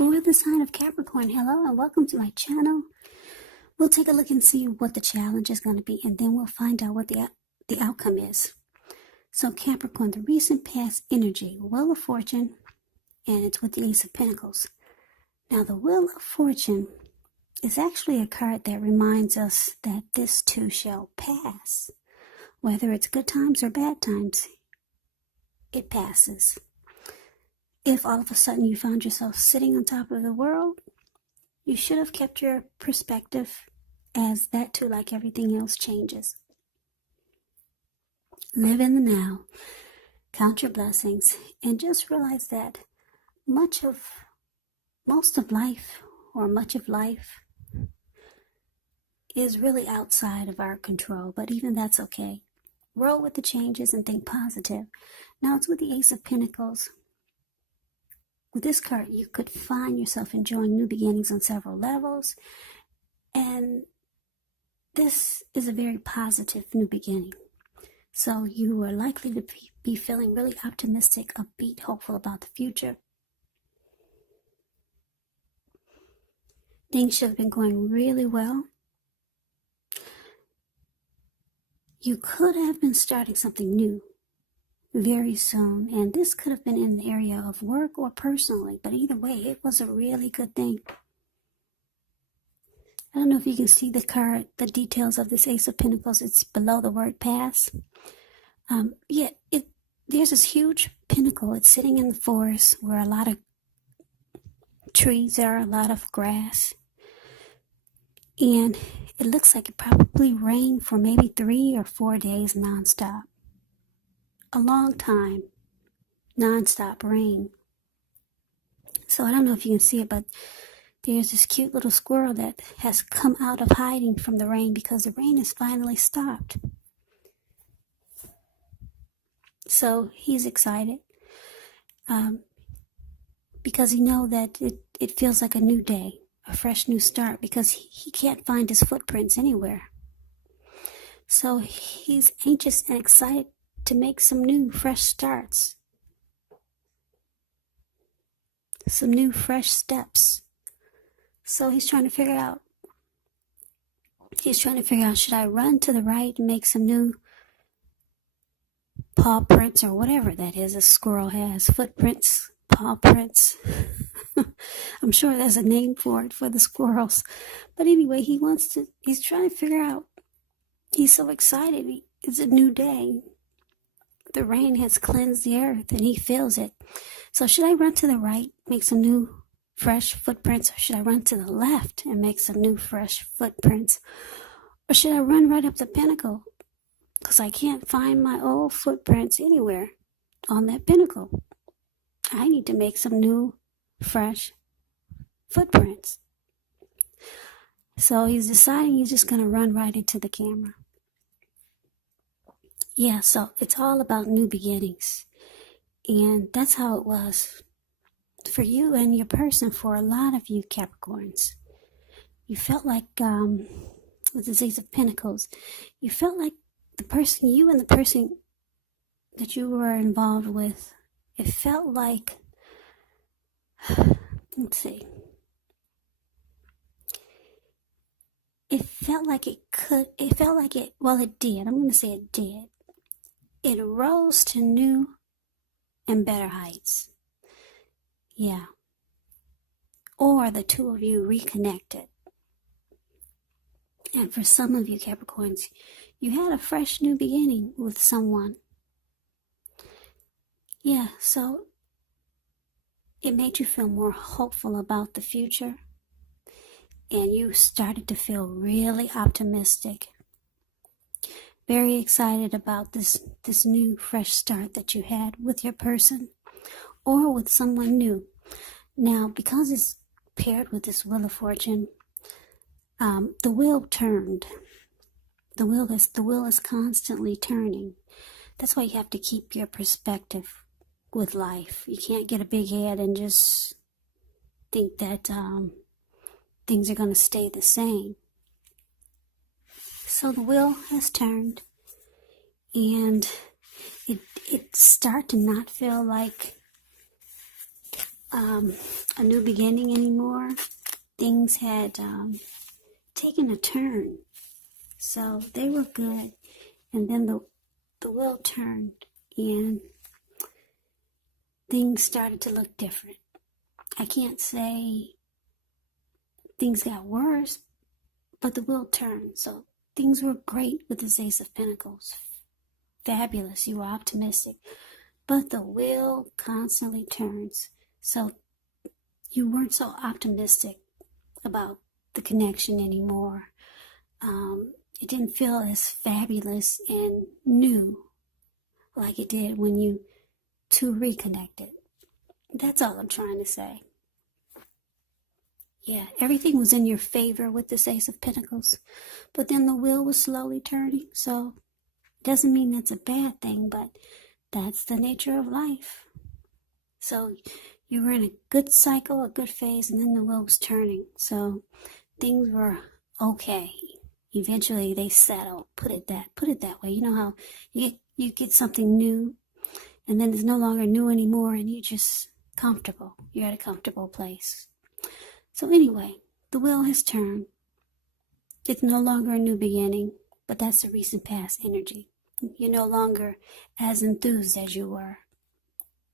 For the sign of Capricorn, hello and welcome to my channel. We'll take a look and see what the challenge is going to be, and then we'll find out what the outcome is. So Capricorn, the recent past energy, Wheel of Fortune, and it's with the Ace of Pentacles. Now the Wheel of Fortune is actually a card that reminds us that this too shall pass. Whether it's good times or bad times, it passes. If all of a sudden you found yourself sitting on top of the world, you should have kept your perspective, as that too, like everything else, changes. Live in the now, count your blessings, and just realize that most of life is really outside of our control, but even that's okay. Roll with the changes and think positive. Now it's with the Ace of Pentacles. With this card, you could find yourself enjoying new beginnings on several levels, and this is a very positive new beginning. So you are likely to be feeling really optimistic, upbeat, hopeful about the future. Things should have been going really well. You could have been starting something new very soon, and this could have been in the area of work or personally, but either way, it was a really good thing. I don't know if you can see the card, the details of this Ace of Pentacles. It's below the word pass. There's this huge pinnacle. It's sitting in the forest where a lot of trees are, a lot of grass, and it looks like it probably rained for maybe 3 or 4 days nonstop. A long time, non-stop rain. So I don't know if you can see it, but there's this cute little squirrel that has come out of hiding from the rain because the rain has finally stopped. So he's excited because he knows that it feels like a new day, a fresh new start, because he can't find his footprints anywhere. So he's anxious and excited to make some new, fresh starts. Some new, fresh steps. So he's trying to figure out, should I run to the right and make some new paw prints or whatever that is a squirrel has, footprints, paw prints. I'm sure there's a name for it for the squirrels. But anyway, he's trying to figure out, he's so excited. It's a new day. The rain has cleansed the earth and he feels it. So should I run to the right, make some new, fresh footprints? Or should I run to the left and make some new, fresh footprints? Or should I run right up the pinnacle? Because I can't find my old footprints anywhere on that pinnacle. I need to make some new, fresh footprints. So he's deciding he's just going to run right into the camera. Yeah, so it's all about new beginnings. And that's how it was for you and your person, for a lot of you Capricorns. You felt like, with the Ace of Pentacles, you felt like you and the person that you were involved with, it felt like, let's see. It felt like it did. I'm going to say it did. It rose to new and better heights. Yeah. Or the two of you reconnected. And for some of you Capricorns, you had a fresh new beginning with someone. Yeah, so it made you feel more hopeful about the future. And you started to feel really optimistic. Very excited about this new fresh start that you had with your person or with someone new. Now, because it's paired with this Wheel of Fortune, the wheel turned. The wheel is constantly turning. That's why you have to keep your perspective with life. You can't get a big head and just think that things are going to stay the same. So the wheel has turned, and it started to not feel like a new beginning anymore. Things had taken a turn, so they were good, and then the wheel turned and things started to look different. I can't say things got worse, but the wheel turned. So things were great with this Ace of Pentacles. Fabulous. You were optimistic. But the wheel constantly turns. So you weren't so optimistic about the connection anymore. It didn't feel as fabulous and new like it did when you two reconnected. That's all I'm trying to say. Yeah, everything was in your favor with this Ace of Pentacles, but then the wheel was slowly turning, so it doesn't mean that's a bad thing, but that's the nature of life. So you were in a good cycle, a good phase, and then the wheel was turning, so things were okay. Eventually they settled, put it that way. You know how you get something new, and then it's no longer new anymore, and you're just comfortable. You're at a comfortable place. So anyway, the wheel has turned. It's no longer a new beginning, but that's the recent past energy. You're no longer as enthused as you were.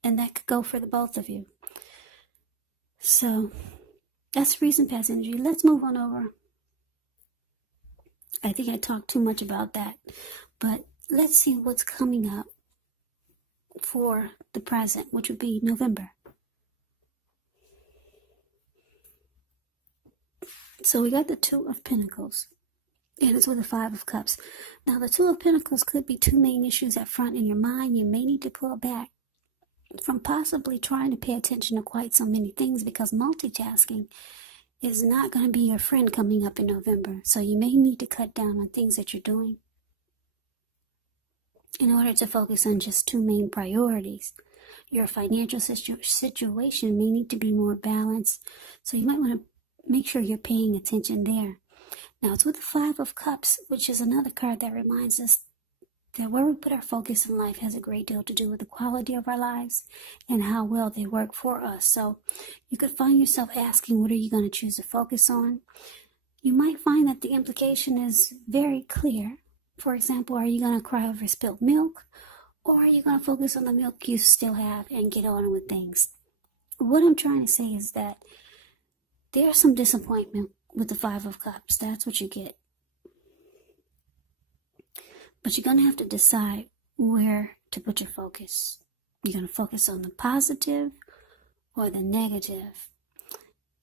And that could go for the both of you. So that's recent past energy. Let's move on over. I think I talked too much about that. But let's see what's coming up for the present, which would be November. So we got the Two of Pentacles, and it's with the Five of Cups. Now, the Two of Pentacles could be two main issues at front in your mind. You may need to pull back from possibly trying to pay attention to quite so many things, because multitasking is not going to be your friend coming up in November. So you may need to cut down on things that you're doing in order to focus on just two main priorities. Your financial situation may need to be more balanced, so you might want to make sure you're paying attention there. Now, it's with the Five of Cups, which is another card that reminds us that where we put our focus in life has a great deal to do with the quality of our lives and how well they work for us. So you could find yourself asking, what are you going to choose to focus on? You might find that the implication is very clear. For example, are you going to cry over spilled milk, or are you going to focus on the milk you still have and get on with things? What I'm trying to say is that there's some disappointment with the Five of Cups. That's what you get. But you're going to have to decide where to put your focus. You're going to focus on the positive or the negative.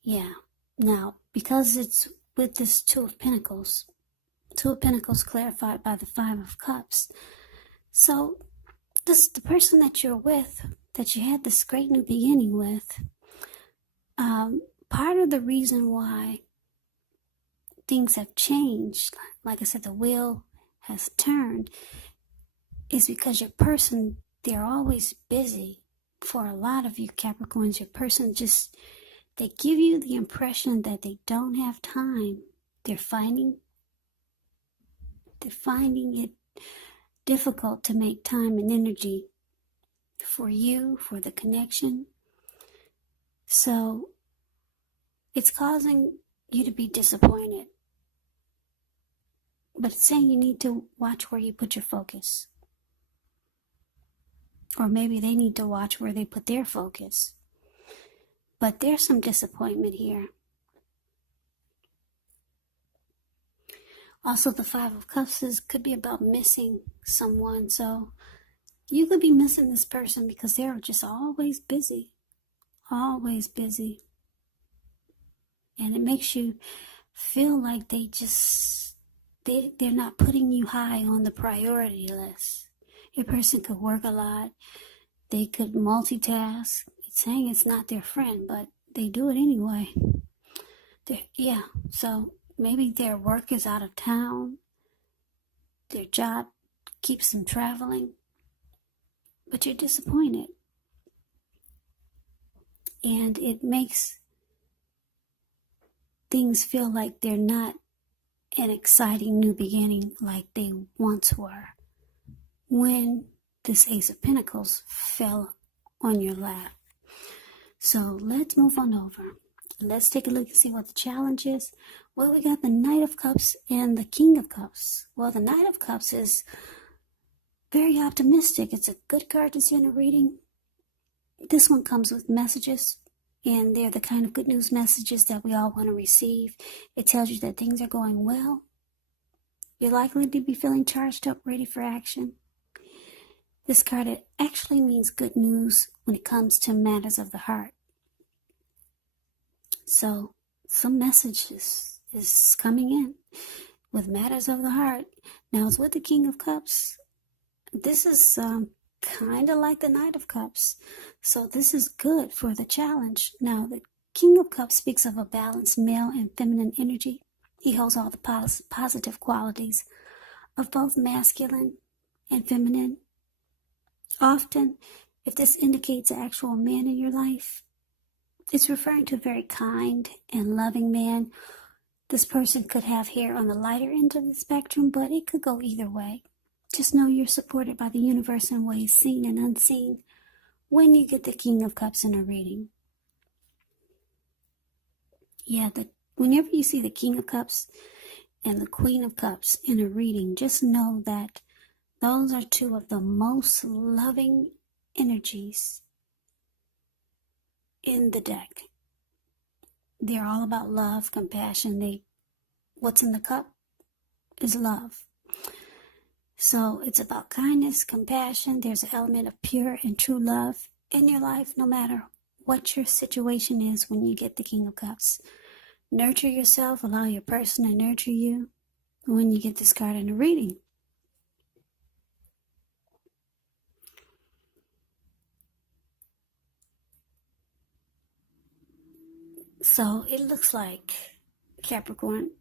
Yeah. Now, because it's with this Two of Pentacles clarified by the Five of Cups. So, the person that you're with, that you had this great new beginning with, part of the reason why things have changed, like I said, the wheel has turned, is because your person, they're always busy. For a lot of you Capricorns, your person they give you the impression that they don't have time. They're finding it difficult to make time and energy for you, for the connection. So it's causing you to be disappointed. But it's saying you need to watch where you put your focus. Or maybe they need to watch where they put their focus. But there's some disappointment here. Also, the Five of Cups could be about missing someone. So you could be missing this person because they're just always busy. Always busy. And it makes you feel like they're not putting you high on the priority list. Your person could work a lot. They could multitask. It's saying it's not their friend, but they do it anyway. So maybe their work is out of town. Their job keeps them traveling. But you're disappointed. And it makes things feel like they're not an exciting new beginning like they once were when this Ace of Pentacles fell on your lap. So let's move on over. Let's take a look and see what the challenge is. Well, we got the Knight of Cups and the King of Cups. Well, the Knight of Cups is very optimistic. It's a good card to see in a reading. This one comes with messages, and they're the kind of good news messages that we all want to receive. It tells you that things are going well. You're likely to be feeling charged up, ready for action. This card, it actually means good news when it comes to matters of the heart. So some messages is coming in with matters of the heart. Now it's with the King of Cups. This is kind of like the Knight of Cups. So this is good for the challenge. Now the King of Cups speaks of a balanced male and feminine energy. He holds all the positive qualities of both masculine and feminine. Often, if this indicates an actual man in your life, it's referring to a very kind and loving man. This person could have hair on the lighter end of the spectrum, but it could go either way. Just know you're supported by the universe in ways seen and unseen when you get the King of Cups in a reading. Yeah, whenever you see the King of Cups and the Queen of Cups in a reading, just know that those are two of the most loving energies in the deck. They're all about love, compassion. What's in the cup is love. So it's about kindness, compassion. There's an element of pure and true love in your life, no matter what your situation is when you get the King of Cups. Nurture yourself, allow your person to nurture you when you get this card in a reading. So it looks like, Capricorn,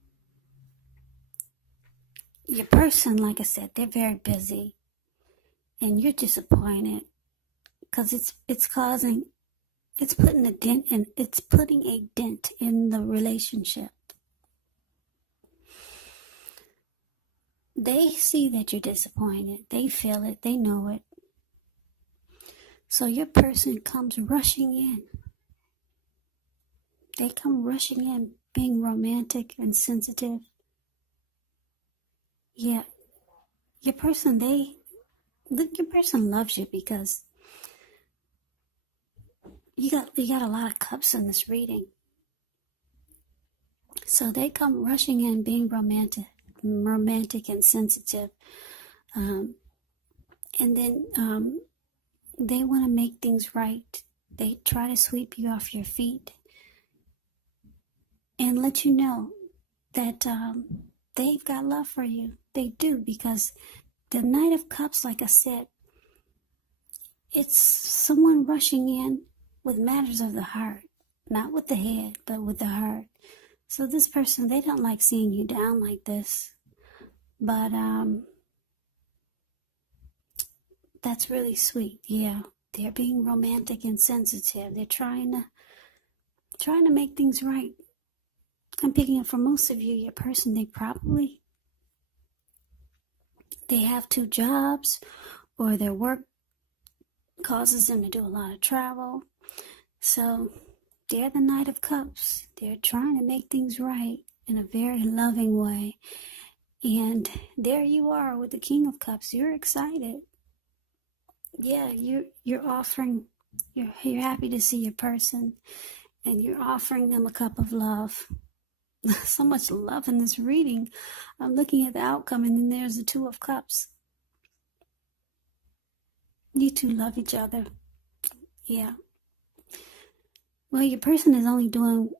your person, like I said, they're very busy, and you're disappointed because it's putting a dent in the relationship. They see that you're disappointed. They feel it. They know it. So your person comes rushing in. They come rushing in, being romantic and sensitive. Yeah, your person loves you because you got a lot of cups in this reading. So they come rushing in, being romantic and sensitive, and then they want to make things right. They try to sweep you off your feet and let you know that they've got love for you. They do, because the Knight of Cups, like I said, it's someone rushing in with matters of the heart, not with the head, but with the heart. So this person, they don't like seeing you down like this, but that's really sweet. Yeah, they're being romantic and sensitive. They're trying to make things right. I'm picking up for most of you, your person, they have 2 jobs, or their work causes them to do a lot of travel. So they're the Knight of Cups. They're trying to make things right in a very loving way. And there you are with the King of Cups. You're excited. Yeah, you're offering, you're happy to see your person, and you're offering them a cup of love. So much love in this reading. I'm looking at the outcome, and then there's the 2 of Cups. You two love each other. Yeah. Well, your person is only doing,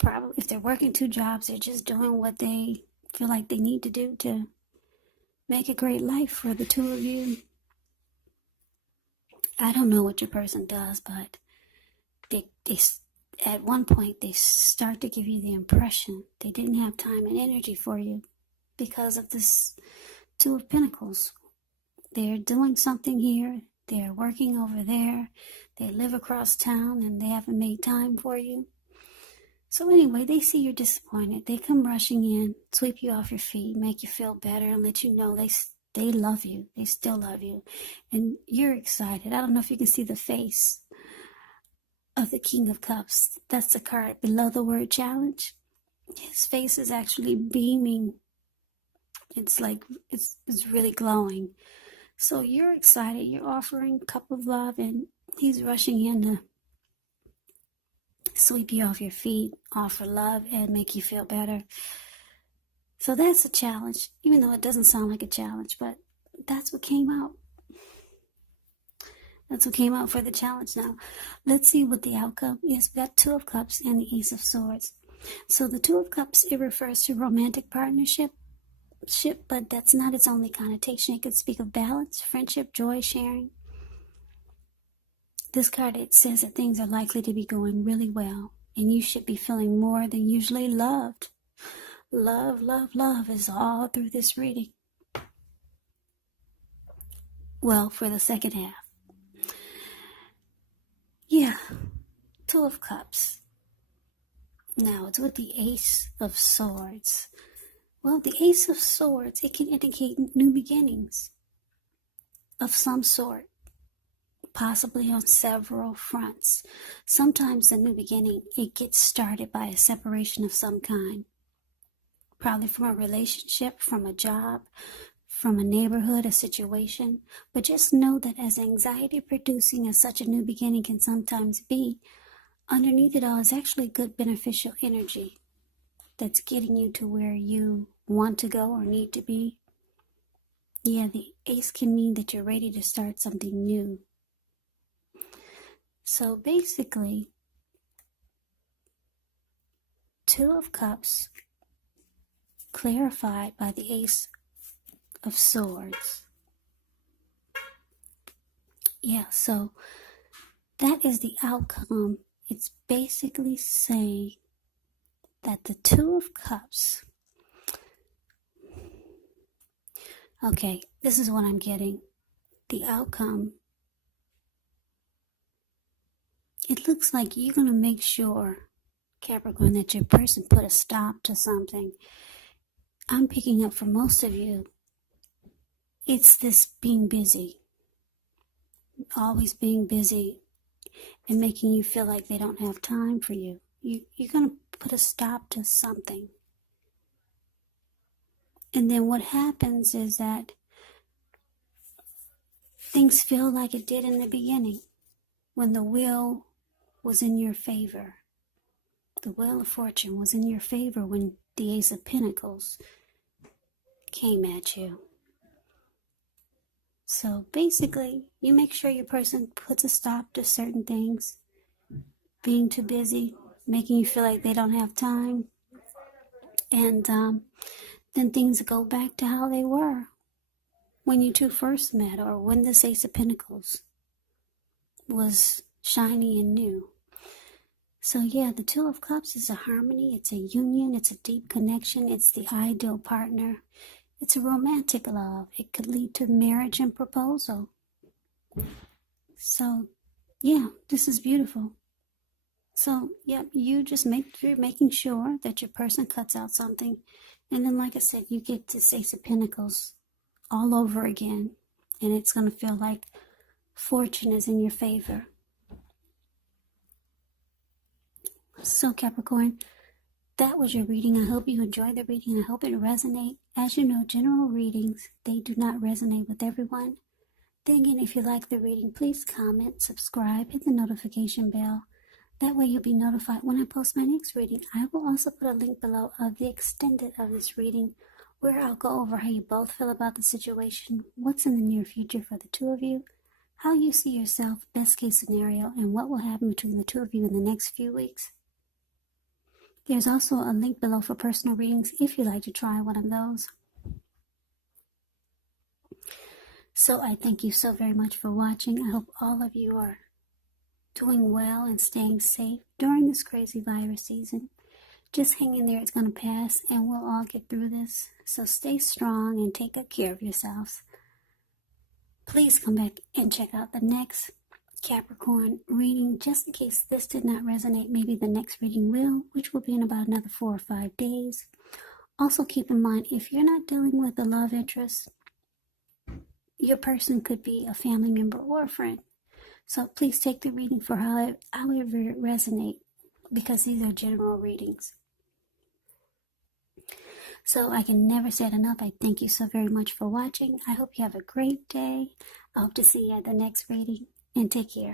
probably, if they're working 2 jobs, they're just doing what they feel like they need to do to make a great life for the 2 of you. I don't know what your person does, but they at one point they start to give you the impression they didn't have time and energy for you because of this 2 of Pentacles. They're doing something here. They're working over there. They live across town, and they haven't made time for you. So anyway, they see you're disappointed. They come rushing in, sweep you off your feet, make you feel better, and let you know they love you. They still love you. And you're excited. I don't know if you can see the face of the King of Cups. That's the card below the word challenge. His face is actually beaming. It's like, it's really glowing. So you're excited. You're offering a cup of love, and he's rushing in to sweep you off your feet, offer love, and make you feel better. So that's a challenge, even though it doesn't sound like a challenge, but that's what came out. That's what came out for the challenge. Now, let's see what the outcome is. We got Two of Cups and the Ace of Swords. So the Two of Cups, it refers to romantic partnership, but that's not its only connotation. It could speak of balance, friendship, joy, sharing. This card, it says that things are likely to be going really well, and you should be feeling more than usually loved. Love, love, love is all through this reading. Well, for the second half. Yeah, Two of Cups. Now, it's with the Ace of Swords. Well, the Ace of Swords, it can indicate new beginnings of some sort, possibly on several fronts. Sometimes the new beginning, it gets started by a separation of some kind, probably from a relationship, from a job, from a neighborhood, a situation. But just know that as anxiety producing as such a new beginning can sometimes be, underneath it all is actually good beneficial energy that's getting you to where you want to go or need to be. Yeah, the ace can mean that you're ready to start something new. So basically, Two of Cups clarified by the Ace of Swords. Yeah, so that is the outcome. It's basically saying that the Two of Cups, okay, this is what I'm getting. The outcome, it looks like you're going to make sure, Capricorn, that your person put a stop to something. I'm picking up for most of you, it's this being busy. Always being busy and making you feel like they don't have time for you. You're going to put a stop to something. And then what happens is that things feel like it did in the beginning when the wheel was in your favor. The wheel of fortune was in your favor when the Ace of Pentacles came at you. So basically, you make sure your person puts a stop to certain things. Being too busy, making you feel like they don't have time. And then things go back to how they were when you two first met, or when this Ace of Pentacles was shiny and new. So yeah, the Two of Cups is a harmony, it's a union, it's a deep connection, it's the ideal partner. It's a romantic love. It could lead to marriage and proposal. So yeah, this is beautiful. So yeah, you just you're making sure that your person cuts out something. And then like I said, you get this Ace of Pentacles all over again. And it's going to feel like fortune is in your favor. So Capricorn, that was your reading. I hope you enjoyed the reading. I hope it resonates. As you know, general readings, they do not resonate with everyone. Then again, if you like the reading, please comment, subscribe, hit the notification bell. That way you'll be notified when I post my next reading. I will also put a link below of the extended of this reading, where I'll go over how you both feel about the situation, what's in the near future for the two of you, how you see yourself, best case scenario, and what will happen between the two of you in the next few weeks. There's also a link below for personal readings if you'd like to try one of those. So I thank you so very much for watching. I hope all of you are doing well and staying safe during this crazy virus season. Just hang in there, it's going to pass, and we'll all get through this. So stay strong and take good care of yourselves. Please come back and check out the next Capricorn reading, just in case this did not resonate. Maybe the next reading will, which will be in about another 4 or 5 days. Also keep in mind, if you're not dealing with a love interest, your person could be a family member or a friend. So please take the reading for however it resonates, because these are general readings. So I can never say it enough. I thank you so very much for watching. I hope you have a great day. I hope to see you at the next reading, and take care.